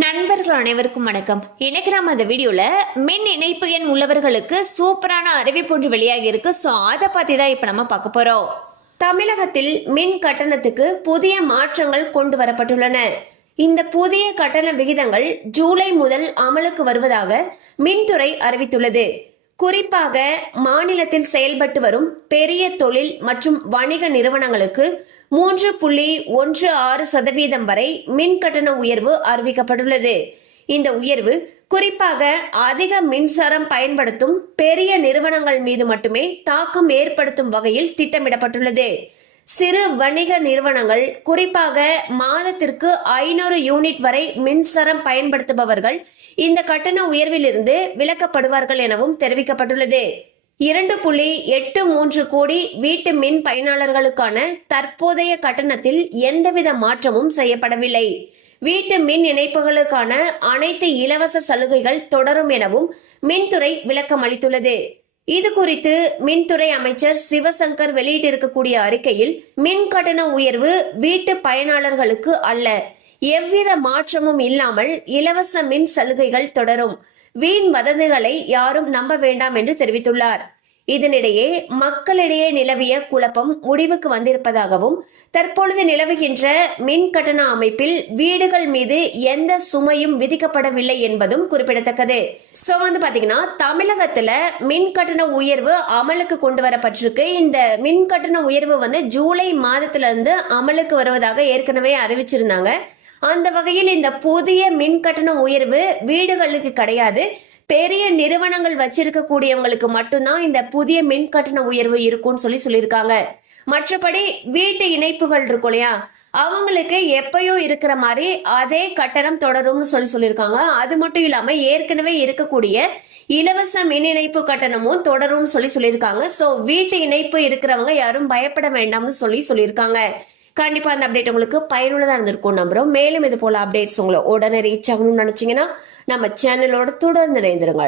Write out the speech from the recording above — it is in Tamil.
நண்பர்கள் அனைவருக்கும் வணக்கம். இன்னைக்கு நம்ம அந்த வீடியோல மின் இணைப்பு எண் உள்ளவர்களுக்கு சூப்பரான அறிவிப்பு ஒன்று வெளியாகி இருக்கு. ஸோ அதை பத்தி தான் இப்ப நம்ம பார்க்க போறோம். தமிழகத்தில் மின் கட்டணத்துக்கு புதிய மாற்றங்கள் கொண்டு வரப்பட்டுள்ளன. இந்த புதிய கட்டண விகிதங்கள் ஜூலை முதல் அமலுக்கு வருவதாக மின்துறை அறிவித்துள்ளது. குறிப்பாக மாநிலத்தில் செயல்பட்டு வரும் பெரிய தொழில் மற்றும் வணிக நிறுவனங்களுக்கு 3.16% வரை மின் கட்டண உயர்வு அறிவிக்கப்பட்டுள்ளது. இந்த உயர்வு குறிப்பாக அதிக மின்சாரம் பயன்படுத்தும் பெரிய நிறுவனங்கள் மீது மட்டுமே தாக்கம் ஏற்படுத்தும் வகையில் திட்டமிடப்பட்டுள்ளது. சிறு வணிக நிறுவனங்கள், குறிப்பாக மாதத்திற்கு 500 யூனிட் வரை மின்சாரம் பயன்படுத்துபவர்கள் இந்த கட்டண உயர்விலிருந்து விலக்கப்படுவார்கள் எனவும் தெரிவிக்கப்பட்டுள்ளது. 2.83 கோடி வீட்டு மின் பயனாளர்களுக்கான தற்போதைய கட்டணத்தில் எந்தவித மாற்றமும் செய்யப்படவில்லை. வீட்டு மின் இணைப்புகளுக்கான அனைத்து இலவச சலுகைகள் தொடரும் எனவும் மின்துறை விளக்கம் அளித்துள்ளது. இது குறித்து மின்துறை அமைச்சர் சிவசங்கர் வெளியிட்டிருக்கக்கூடிய அறிக்கையில், மின் கட்டண உயர்வு வீட்டு பயனாளர்களுக்கு அல்ல, எவ்வித மாற்றமும் இல்லாமல் இலவச மின் சலுகைகள் தொடரும், வீண் வதந்திகளை யாரும் நம்ப வேண்டாம் என்று தெரிவித்துள்ளார். இதனிடையே மக்களிடையே நிலவிய குழப்பம் முடிவுக்கு வந்திருப்பதாகவும், தற்பொழுது நிலவுகின்ற மின் கட்டண அமைப்பில் வீடுகள் மீது எந்த சுமையும் விதிக்கப்படவில்லை என்பதும் குறிப்பிடத்தக்கது. சோ பாத்தீங்கன்னா, தமிழகத்துல மின் கட்டண உயர்வு அமலுக்கு கொண்டு வரப்பட்டிருக்கு. இந்த மின் கட்டண உயர்வு ஜூலை மாதத்துல இருந்து அமலுக்கு வருவதாக ஏற்கனவே அறிவிச்சிருந்தாங்க. அந்த வகையில் இந்த புதிய மின் கட்டண உயர்வு வீடுகளுக்கு கிடையாது, பெரிய நிறுவனங்கள் வச்சிருக்க கூடியவங்களுக்கு மட்டும்தான் இந்த புதிய மின் கட்டண உயர்வு இருக்கும்னு சொல்லியிருக்காங்க. மற்றபடி வீட்டு இணைப்புகள் இருக்கும் இல்லையா, அவங்களுக்கு எப்பயும் இருக்கிற மாதிரி அதே கட்டணம் தொடரும்னு சொல்லியிருக்காங்க. அது மட்டும் இல்லாம ஏற்கனவே இருக்கக்கூடிய இலவச மின் இணைப்பு கட்டணமும் தொடரும்னு சொல்லியிருக்காங்க. சோ வீட்டு இணைப்பு இருக்கிறவங்க யாரும் பயப்பட வேண்டாம்னு சொல்லியிருக்காங்க. கண்டிப்பா அந்த அப்டேட் உங்களுக்கு பயனுள்ளதா இருந்திருக்கும் நம்புறோம். மேலும் இது போல அப்டேட்ஸ் உங்களை உடனே ரீச் ஆகணும்னு நினைச்சீங்கன்னா நம்ம சேனலோட தொடர்ந்து இணைந்திருங்கள்.